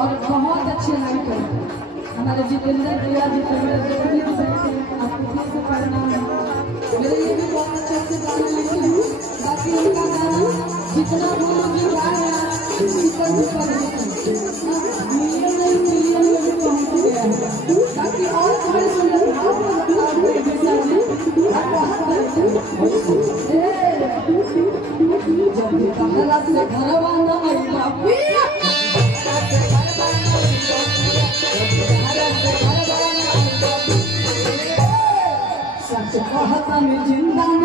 और बहुत अच्छे नायक हमारे जितेंद्र भैया आपको से पढ़ना है। मेरे लिए भी बहुत अच्छे अच्छे गाने लिखे हैं, बाकी उनका गाना जितना बोलोगे गाया सुपर डुपर मिलियन में भी पहुंच गया है। बाकी और बड़े सुंदर जब पहला से घरवाना सच कहता मैं जिंदा न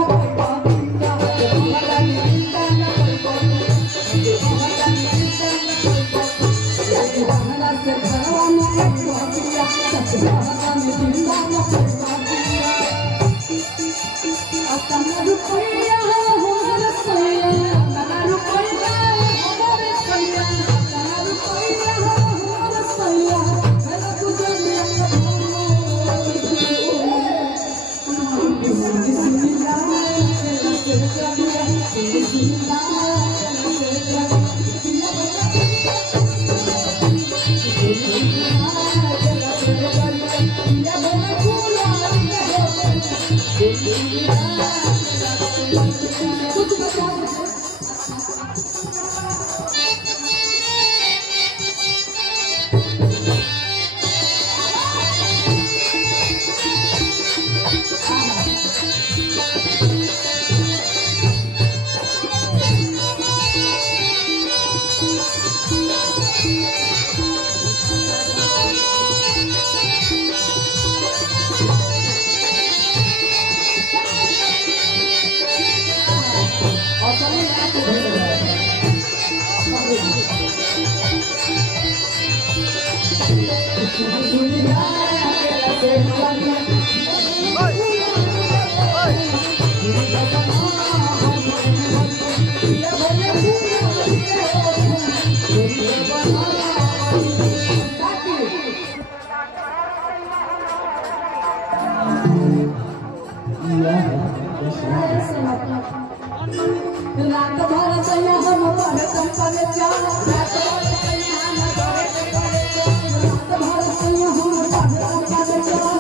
रात भर सैया हम पढ़े संपल चाल रात भर सैया हम पढ़े संपल चाल रात भर सैया हम पढ़े संपल चाल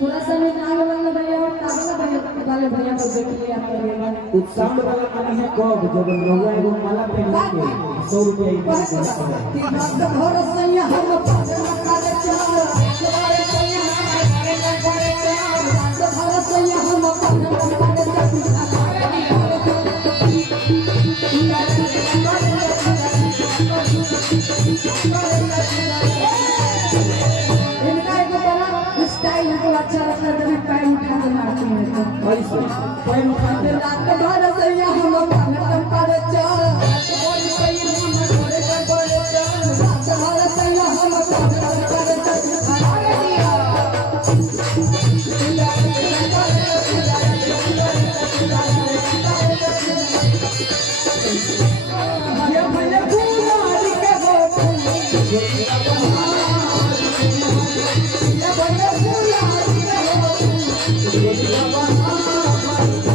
थोड़ा सा निकाल वाला भैया और कागज वाले भैया को देख लिया करिएगा उत्साह वाला मानी है कब जब लोग एगो माला पहना के 100 रुपया रात भर सैया हम पढ़े संपल चाल रात भर सैया हम पढ़े संपल चाल रात भर सैया हम पढ़े संपल चाल इनका एक बड़ा स्टाइल हमको अच्छा लगता है तभी पैर उठा के मारते हैं ऐसे पैर उठा के रात भर सैया हम पढ़े पर चल रात भर सैया हम पढ़े पर चल रात भर सैया हम पढ़े पर चल अरे दिया ये भले फूल के हो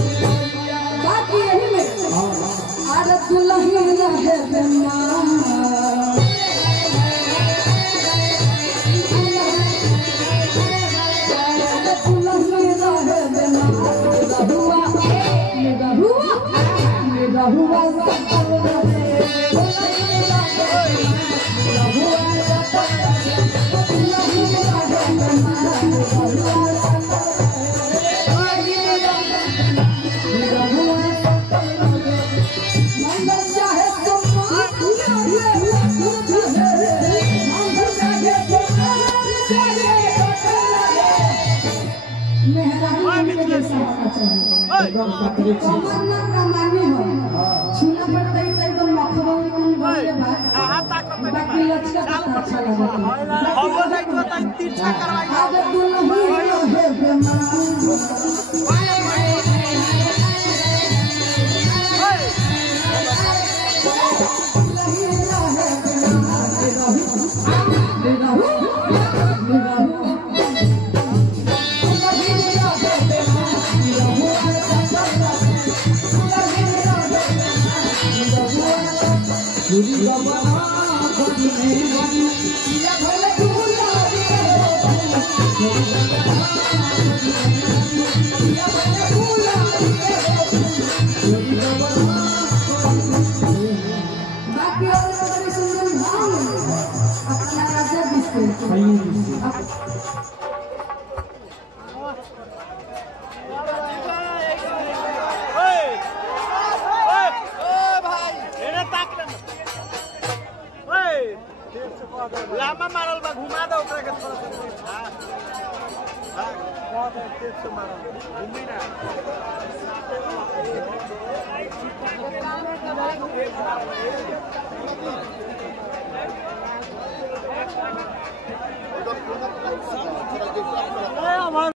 बाकी यही में आदत दुल्हन रहे बेमान आदत दुल्हन रहे बेमान मेरा हुआ सकल रहे एकदम पतली चीज कमरना कमानी हो छीना पड़ता है तो मखमल में बोले बात बाकी लचका अच्छा लगा हम नहीं तो तक तिरछा करवाई आदत दुल्हन है बेमान लामा मारल बा घुमा दो ओकरा के थोड़ा सा हां बहुत तेज से मारल घूमी ना उधर